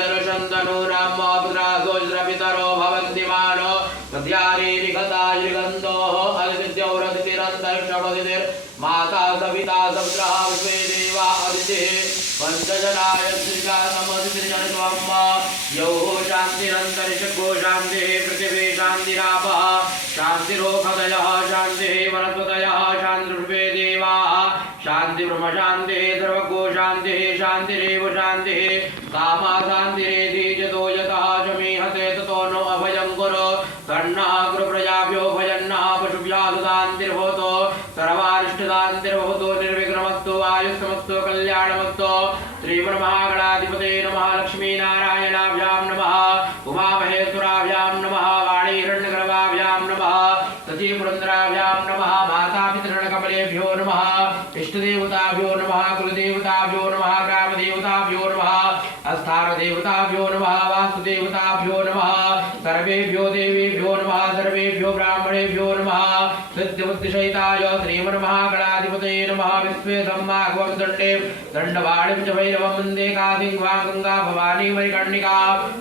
जलशन्तनो नामोऽपुत्रासोऽज्रपितरो भवन्ति मानो मध्यारे निगतायृगन्धोः अदितिरन्तरिक्षपतिर्माता सविता सवित्रः विश्वे देवा अदितिः पञ्चजनाय श्रीका समधिजनत्वम् यौः शान्तिरन्तरिक्षको शान्तिः पृथिवी शान्तिरापः शान्तिरोखदयः शान्तिः वनस्पतयः शान्तिर्वे देवाः शान्ति ब्रह्म शान्तिः सर्वको शान्तिः शान्तिरेव शान्तिः कामा शान्तिरेधि जतो यतः शमीहते ततो नो अभयं कुरु तन्नः कुरु प्रजाभ्यो भजन्नः पशुभ्यः सुदान्तिर्भवतो सर्वारिष्टदान्तिर्भवतो निर्विघ्नमस्तु आयुष्मस्तु कल्याणमस्तु श्रीमन्महागणाधिपते नमः लक्ष्मीनारायणाभ्यां नमः उमामहेश्वराभ्यां नमः वाणीहिरण्यगर्भाभ्यां नमः सचीपुरन्दराभ्यां नमः मातापितृगणकमलेभ्यो नमः इष्टदेवताभ्यो नमः कुलदेवताभ्यो नमः ग्रामदेवताभ्यो नमः स्थानदेवताभ्यो नमः वास्तुदेवताभ्यो नमः सर्वेभ्यो देवेभ्यो नमः सर्वेभ्यो ब्राह्मणेभ्यो नमः सिद्धिबुद्धिसहिताय श्रीमन्महागणाधिपतये नमः विश्वे धम्मागवं दण्डे दण्डवाणिं च भैरवं वन्दे कादिं वां गंगा भवानी मणिकर्णिका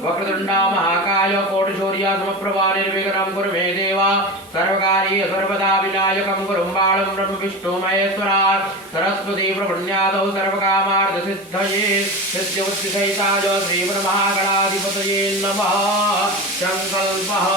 वक्रतुण्डा महाकाय कोटिसूर्या समप्रभा निर्विघ्नं कुरु मे देवा सर्वकार्ये सर्वदा विनायकं गुरुं बालं ब्रह्म विष्णु महेश्वरा सरस्वती प्रपन्यादौ सर्वकामार्थसिद्धये सिद्धिबुद्धिसहिताय श्रीमन्महागणाधिपतये नमः संकल्पः